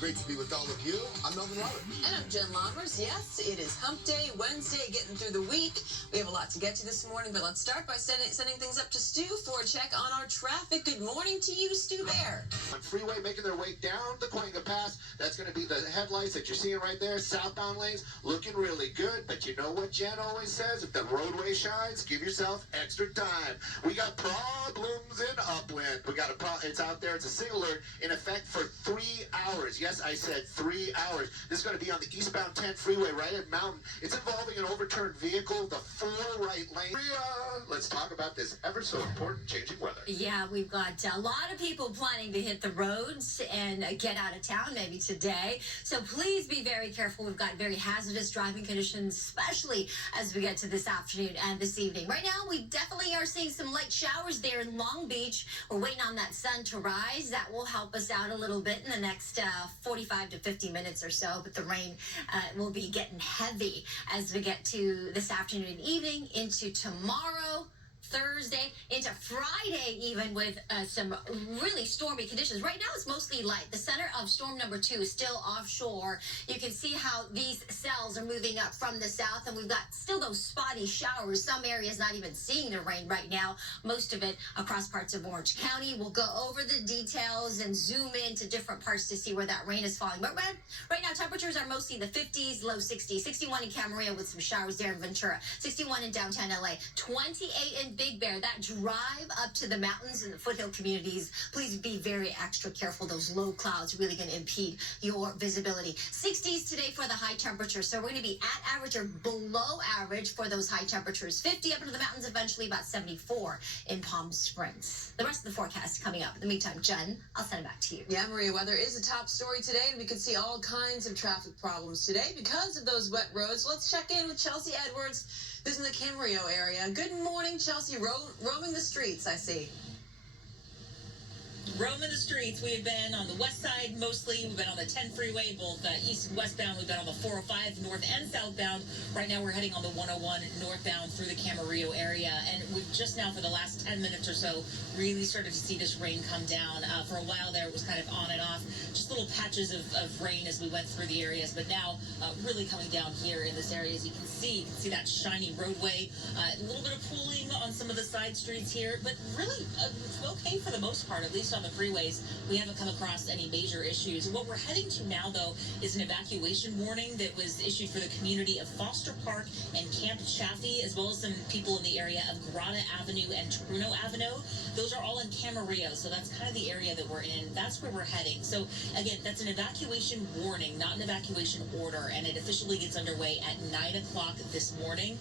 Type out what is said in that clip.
Great to be with all of you. I'm Melvin Robert. And I'm Jen Lombers. Yes, it is Hump Day, Wednesday, getting through the week. We have a lot to get to this morning, but let's start by sending things up to Stu for a check on our traffic. Good morning to you, Stu Bear. On freeway making their way down the Cuenca Pass, that's going to be the headlights that you're seeing right there. Southbound lanes looking really good, but you know what Jen always says? If the roadway shines, give yourself extra time. We got problems in Upland. We got it's out there. It's a single alert in effect for 3 hours. Yes, I said 3 hours. This is going to be on the eastbound 10 freeway right at Mountain. It's involving an overturned vehicle, the 4 right lane. Let's talk about this ever so important changing weather. Yeah, we've got a lot of people planning to hit the roads and get out of town maybe today. So please be very careful. We've got very hazardous driving conditions, especially as we get to this afternoon and this evening. Right now, we definitely are seeing some light showers there in Long Beach. We're waiting on that sun to rise. That will help us out a little bit in the next 45 to 50 minutes or so. But the rain will be getting heavy as we get to this afternoon and evening into tomorrow, Thursday, into Friday, even with some really stormy conditions. Right now, it's mostly light. The center of storm number 2 is still offshore. You can see how these cells are moving up from the south, and we've got still those spotty showers. Some areas not even seeing the rain right now. Most of it across parts of Orange County. We'll go over the details and zoom into different parts to see where that rain is falling. But right now, temperatures are mostly the 50s, low 60s. 61 in Camarillo with some showers there in Ventura. 61 in downtown LA. 28 in Big Bear. That drive up to the mountains and the foothill communities, please be very extra careful. Those low clouds really going to impede your visibility. 60s today for the high temperature. So we're going to be at average or below average for those high temperatures. 50 up into the mountains, eventually about 74 in Palm Springs. The rest of the forecast coming up. In the meantime, Jen, I'll send it back to you. Yeah, Maria, weather is a top story today, and we can see all kinds of traffic problems today because of those wet roads. Let's check in with Chelsea Edwards, who's in the Camarillo area. Good morning, Chelsea. Roaming the streets, I see. Roaming the streets. We have been on the west side mostly. We've been on the 10 freeway, both east and westbound. We've been on the 405 north and southbound. Right now we're heading on the 101 northbound through the Camarillo area. And we've just now, for the last 10 minutes or so, really started to see this rain come down. For a while there, it was kind of on and off. Just little patches of rain as we went through the areas. But now really coming down here in this area, as you can see that shiny roadway. A little bit of pooling on some of the side streets here. But really okay for the most part, at least on the freeways. We haven't come across any major issues. What we're heading to now, though, is an evacuation warning that was issued for the community of Foster Park and Camp Chaffee, as well as some people in the area of Grata Avenue and Truno Avenue. Those are all in Camarillo, so that's kind of the area that we're in. That's where we're heading. So, again, that's an evacuation warning, not an evacuation order, and it officially gets underway at 9 o'clock this morning.